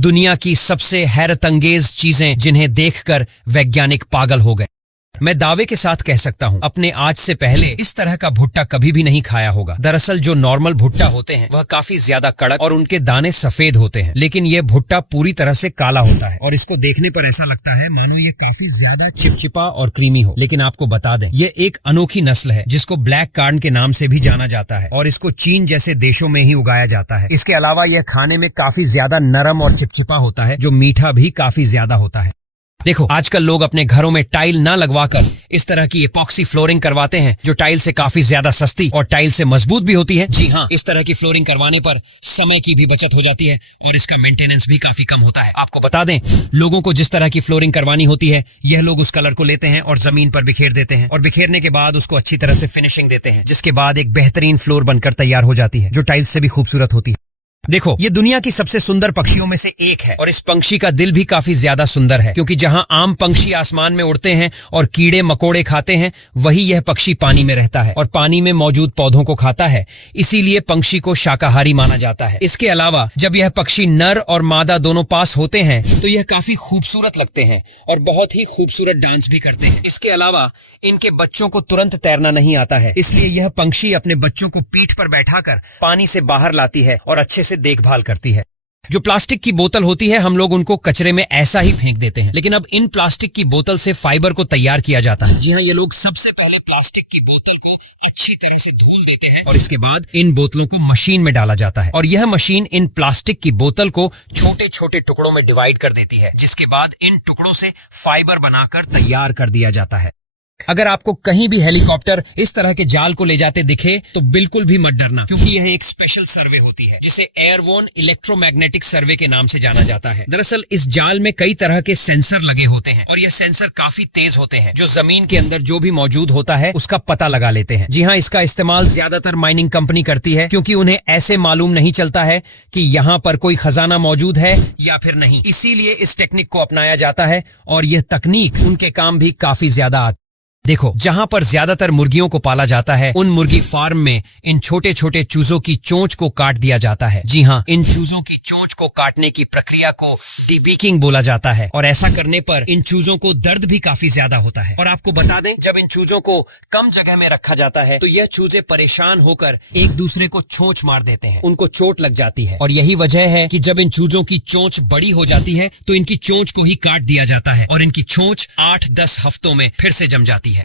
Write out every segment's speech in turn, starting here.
दुनिया की सबसे हैरतअंगेज चीजें जिन्हें देखकर वैज्ञानिक पागल हो गए। मैं दावे के साथ कह सकता हूँ अपने आज से पहले इस तरह का भुट्टा कभी भी नहीं खाया होगा। दरअसल जो नॉर्मल भुट्टा होते हैं वह काफी ज्यादा कड़क और उनके दाने सफेद होते हैं, लेकिन ये भुट्टा पूरी तरह से काला होता है और इसको देखने पर ऐसा लगता है मानो ये काफी ज्यादा चिपचिपा और क्रीमी हो। लेकिन आपको बता दें ये एक अनोखी नस्ल है जिसको ब्लैक कार्न के नाम से भी जाना जाता है और इसको चीन जैसे देशों में ही उगाया जाता है। इसके अलावा यह खाने में काफी ज्यादा नरम और चिपचिपा होता है, जो मीठा भी काफी ज्यादा होता है। देखो आजकल लोग अपने घरों में टाइल ना लगवाकर इस तरह की एपॉक्सी फ्लोरिंग करवाते हैं जो टाइल से काफी ज्यादा सस्ती और टाइल से मजबूत भी होती है। जी हाँ, इस तरह की फ्लोरिंग करवाने पर समय की भी बचत हो जाती है और इसका मेंटेनेंस भी काफी कम होता है। आपको बता दें लोगों को जिस तरह की फ्लोरिंग करवानी होती है यह लोग उस कलर को लेते हैं और जमीन पर बिखेर देते हैं और बिखेरने के बाद उसको अच्छी तरह से फिनिशिंग देते हैं, जिसके बाद एक बेहतरीन फ्लोर बनकर तैयार हो जाती है जो टाइल्स से भी खूबसूरत होती है। देखो ये दुनिया की सबसे सुंदर पक्षियों में से एक है और इस पंछी का दिल भी काफी ज्यादा सुंदर है, क्योंकि जहां आम पंछी आसमान में उड़ते हैं और कीड़े मकोड़े खाते हैं, वही यह पक्षी पानी में रहता है और पानी में मौजूद पौधों को खाता है। इसीलिए पंछी को शाकाहारी माना जाता है। इसके अलावा जब यह पक्षी नर और मादा दोनों पास होते हैं तो यह काफी खूबसूरत लगते हैं और बहुत ही खूबसूरत डांस भी करते हैं। इसके अलावा इनके बच्चों को तुरंत तैरना नहीं आता है, इसलिए यह पंछी अपने बच्चों को पीठ पर बैठाकर पानी से बाहर लाती है और अच्छे से देखभाल करती है। जो प्लास्टिक की बोतल होती है हम लोग उनको कचरे में ऐसा ही फेंक देते हैं, लेकिन अब इन प्लास्टिक की बोतल से फाइबर को तैयार किया जाता है। जी हाँ, ये लोग सबसे पहले प्लास्टिक की बोतल को अच्छी तरह से धुल देते हैं और इसके बाद इन बोतलों को मशीन में डाला जाता है और यह मशीन इन प्लास्टिक की बोतल को छोटे छोटे टुकड़ों में डिवाइड कर देती है, जिसके बाद इन टुकड़ों से फाइबर बनाकर तैयार कर दिया जाता है। अगर आपको कहीं भी हेलीकॉप्टर इस तरह के जाल को ले जाते दिखे तो बिल्कुल भी मत डरना, क्योंकि यह एक स्पेशल सर्वे होती है जिसे एयरबोर्न इलेक्ट्रोमैग्नेटिक सर्वे के नाम से जाना जाता है। दरअसल इस जाल में कई तरह के सेंसर लगे होते हैं और यह सेंसर काफी तेज होते हैं जो जमीन के अंदर जो भी मौजूद होता है उसका पता लगा लेते हैं। जी हाँ, इसका इस्तेमाल ज्यादातर माइनिंग कंपनी करती है, क्योंकि उन्हें ऐसे मालूम नहीं चलता है कि यहाँ पर कोई खजाना मौजूद है या फिर नहीं। इसीलिए इस टेक्निक को अपनाया जाता है और यह तकनीक उनके काम भी काफी ज्यादा आती है। देखो जहां पर ज्यादातर मुर्गियों को पाला जाता है उन मुर्गी फार्म में इन छोटे छोटे चूजों की चोंच को काट दिया जाता है। जी हाँ, इन चूजों की चोंच को काटने की प्रक्रिया को डीबीकिंग बोला जाता है और ऐसा करने पर इन चूजों को दर्द भी काफी ज्यादा होता है। और आपको बता दें जब इन चूजों को कम जगह में रखा जाता है तो यह चूजे परेशान होकर एक दूसरे को चोंच मार देते हैं, उनको चोट लग जाती है और यही वजह है कि जब इन चूजों की चोंच बड़ी हो जाती है तो इनकी चोंच को ही काट दिया जाता है और इनकी चोंच 8-10 हफ्तों में फिर से जम जाती है।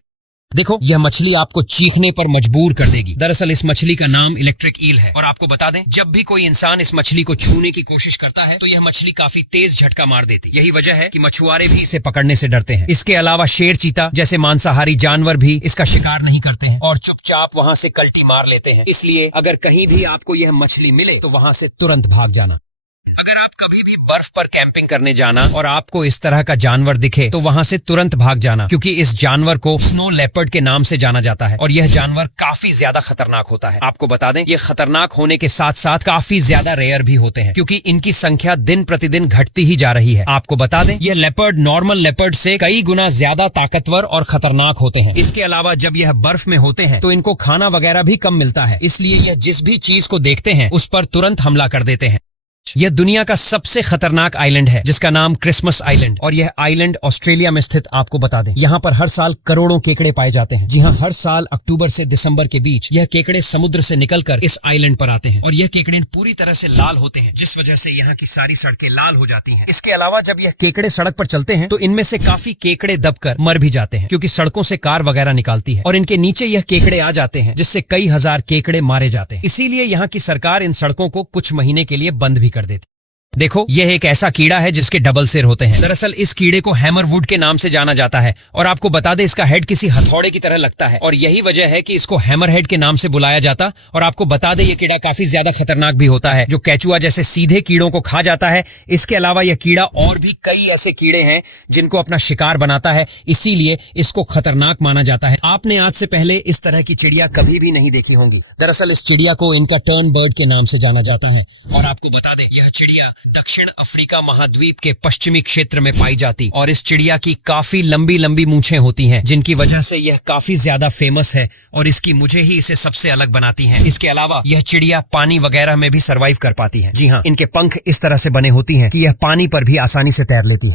देखो यह मछली आपको चीखने पर मजबूर कर देगी। दरअसल इस मछली का नाम इलेक्ट्रिक ईल है और आपको बता दें जब भी कोई इंसान इस मछली को छूने की कोशिश करता है तो यह मछली काफी तेज झटका मार देती। यही वजह है कि मछुआरे भी इसे पकड़ने से डरते हैं। इसके अलावा शेर चीता जैसे मांसाहारी जानवर भी इसका शिकार नहीं करते हैं और चुपचाप वहाँ से कल्टी मार लेते हैं। इसलिए अगर कहीं भी आपको यह मछली मिले तो वहाँ से तुरंत भाग जाना। अगर आप कभी भी बर्फ पर कैंपिंग करने जाना और आपको इस तरह का जानवर दिखे तो वहां से तुरंत भाग जाना, क्योंकि इस जानवर को स्नो लेपर्ड के नाम से जाना जाता है और यह जानवर काफी ज्यादा खतरनाक होता है। आपको बता दें ये खतरनाक होने के साथ साथ काफी ज्यादा रेयर भी होते हैं, क्योंकि इनकी संख्या दिन प्रतिदिन घटती ही जा रही है। आपको बता दें यह लेपर्ड नॉर्मल लेपर्ड से कई गुना ज्यादा ताकतवर और खतरनाक होते हैं। इसके अलावा जब यह बर्फ में होते हैं तो इनको खाना वगैरह भी कम मिलता है, इसलिए यह जिस भी चीज को देखते हैं उस पर तुरंत हमला कर देते हैं। यह दुनिया का सबसे खतरनाक आइलैंड है जिसका नाम क्रिसमस आइलैंड और यह आइलैंड ऑस्ट्रेलिया में स्थित। आपको बता दें यहाँ पर हर साल करोड़ों केकड़े पाए जाते हैं। जी हाँ, हर साल अक्टूबर से दिसंबर के बीच यह केकड़े समुद्र से निकलकर इस आइलैंड पर आते हैं और यह केकड़े पूरी तरह से लाल होते हैं, जिस वजह से यहाँ की सारी सड़कें लाल हो जाती हैं। इसके अलावा जब यह केकड़े सड़क पर चलते हैं तो इनमें से काफी केकड़े दबकर मर भी जाते हैं, क्योंकि सड़कों से कार वगैरह निकालती है और इनके नीचे यह केकड़े आ जाते हैं, जिससे कई हजार केकड़े मारे जाते हैं। इसीलिए यहाँ की सरकार इन सड़कों को कुछ महीने के लिए बंद भी कर देती। देखो यह एक ऐसा कीड़ा है जिसके डबल सिर होते हैं। दरअसल इस कीड़े को हैमरवुड के नाम से जाना जाता है और आपको बता दें इसका हेड किसी हथौड़े की तरह लगता है और यही वजह है कि इसको हैमर हेड के नाम से बुलाया जाता। और आपको बता दें यह कीड़ा काफी ज्यादा खतरनाक भी होता है, जो केचुआ जैसे सीधे कीड़ों को खा जाता है। इसके अलावा यह कीड़ा और भी कई ऐसे कीड़े हैं जिनको अपना शिकार बनाता है, इसीलिए इसको खतरनाक माना जाता है। आपने आज से पहले इस तरह की चिड़िया कभी भी नहीं देखी होंगी। दरअसल इस चिड़िया को इनका टर्न बर्ड के नाम से जाना जाता है और आपको बता दें यह चिड़िया दक्षिण अफ्रीका महाद्वीप के पश्चिमी क्षेत्र में पाई जाती और इस चिड़िया की काफी लंबी लंबी मूछें होती हैं, जिनकी वजह से यह काफी ज्यादा फेमस है और इसकी मुझे ही इसे सबसे अलग बनाती हैं। इसके अलावा यह चिड़िया पानी वगैरह में भी सरवाइव कर पाती है। जी हाँ, इनके पंख इस तरह से बने होती हैं कि यह पानी पर भी आसानी से तैर लेती है।